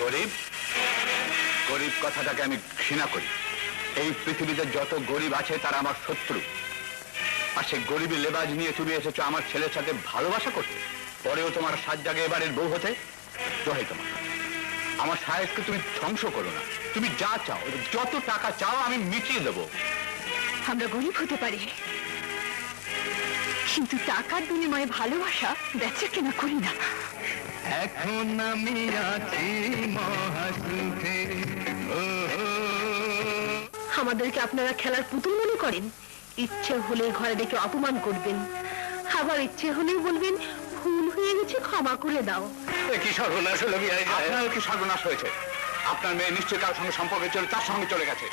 গরিব গরিব কথাটাকে আমি ঘৃণা করি। এই পৃথিবীতে যত গরিব আছে তারা আমার শত্রু। আর সেই গরিবী লেবাজ নিয়ে তুমি এসেছো আমার ছেলের সাথে ভালোবাসা করতে, পরেও তোমার সাত জায়গায় এবারের বউ হতে। দোহাই তোমার, আমার সাহেবকে তুমি ধ্বংস করো না। তুমি যা চাও, যত টাকা চাও আমি মিটিয়ে দেবো। আমরা গরিব হতে পারি, কিন্তু টাকার বিনিময়ে ভালোবাসা বেচা কেনা করি না। এখন আমি আছি মহাসুখে। আমাদেরকে আপনারা খেলার পুতুল মনে করেন? ইচ্ছে হলে ঘরে ডেকে অপমান করবেন, আবার ইচ্ছে হলেই বলবেন ভুল হয়ে গেছে, ক্ষমা করে দাও। কি সর্বনাশ হলো? আপনার কি সর্বনাশ হয়েছে? আপনার মেয়ে নিশ্চয়ই কারোর সঙ্গে সম্পর্কে চলে, তার সঙ্গে চলে গেছে।